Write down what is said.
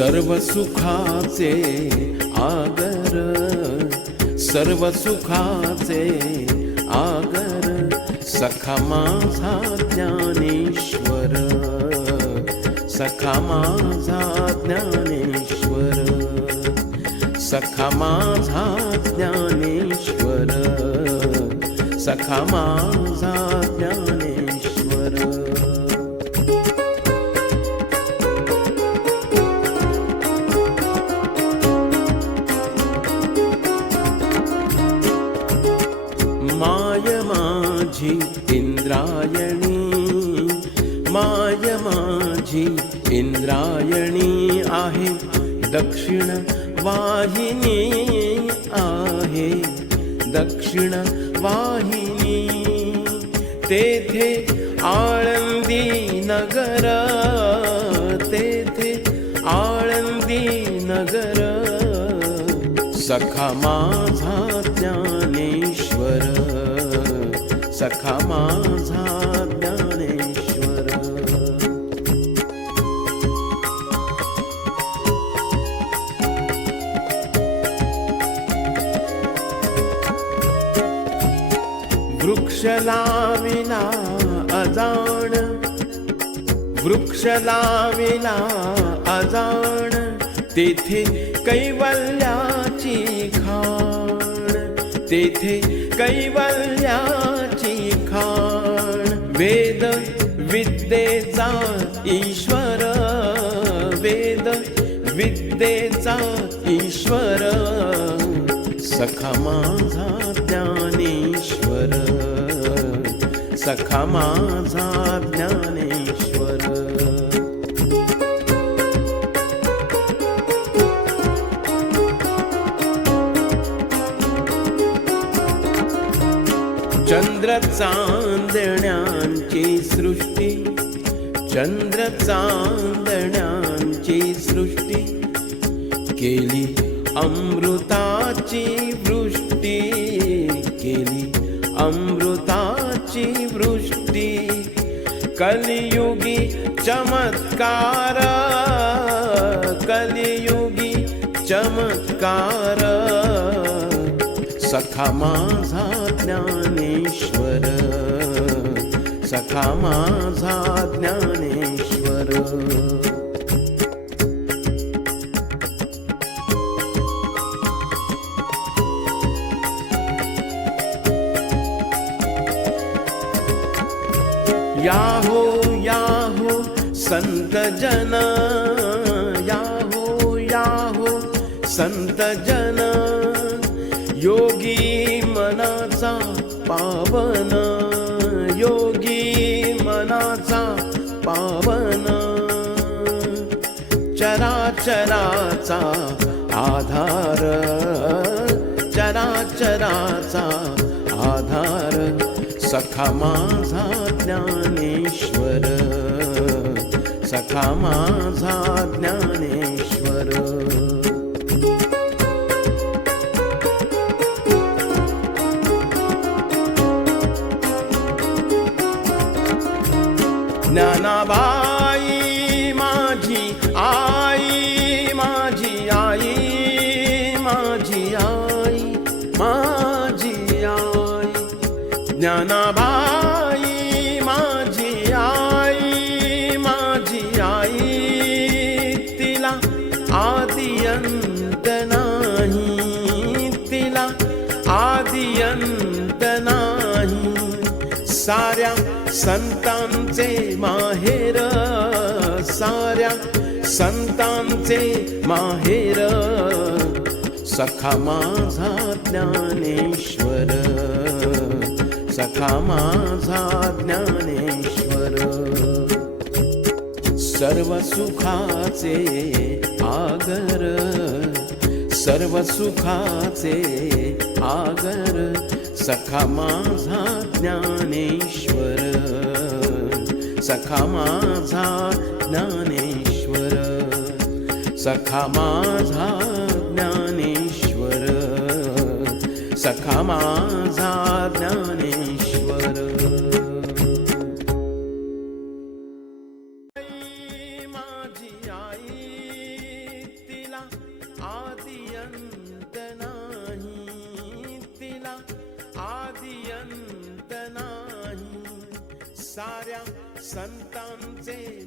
सर्व सुखाचे आगर, सर्व सुखाचे आगर, सखा माझा ज्ञानेश्वर, सखा माझा ज्ञानेश्वर, सखा माझा ज्ञानेश्वर, सखा माझा ज्ञानेश्वर. माय माझी इंद्रायणी, माय माझी इंद्रायणी आहे, दक्षिण वाहिनी आहे, दक्षिण वाहिनी. तेथे आळंदी नगर, तेथे आळंदी नगर, सखा माझा ज्ञानेश्वर, सखा माझा ज्ञानेश्वर. वृक्ष लाविला अजाण, वृक्ष लाविला अजाण, तेथे कैवल्याची खाण, तेथे कैवल्याची खाण. वेद विद्येचा ईश्वर, वेद विद्येचा ईश्वर, सखा माझा ज्ञानेश्वर, सखा माझा ज्ञानेश्वर. चंद्र चांदण्यांची सृष्टी, चंद्र चांदण्यांची सृष्टी, केली अमृताची वृष्टी, केली अमृताची वृष्टी. कलियुगी चमत्कार, कलियुगी चमत्कार, सखा माझा ज्ञानेश्वर, सखा माझा ज्ञानेश्वर. याहो याहो संत जन, याहो याहो संत जन, योगी मनाचा पावन, योगी मनाचा पावन. चराचराचा आधार, चराचराचा आधार, सखा माझा ज्ञानेश्वर, सखा माझा ज्ञानेश्वर. ज्ञानाबाई माझी आई, माझी आई, माझी आई, माझी आई. ज्ञानाबाई माझी आई, माझी आई, तिला आदिअंत नाही, तिला आदिअंत नाही. साऱ्या संतांचे माहेर, साऱ्या संतांचे माहेर, सखा माझा ज्ञानेश्वर, सखा माझा ज्ञानेश्वर. सर्व सुखाचे आगर, सर्व सुखाचे आगर, सखा माझा ज्ञानेश्वर, सखा माझा ज्ञानेश्वर, सखा माझा ज्ञानेश्वर, सखा माझा ज्ञानेश्वर. माझी आई, तिला आदिअंत नाही, तिला आदिअंत नाही. साऱ्या संतांचे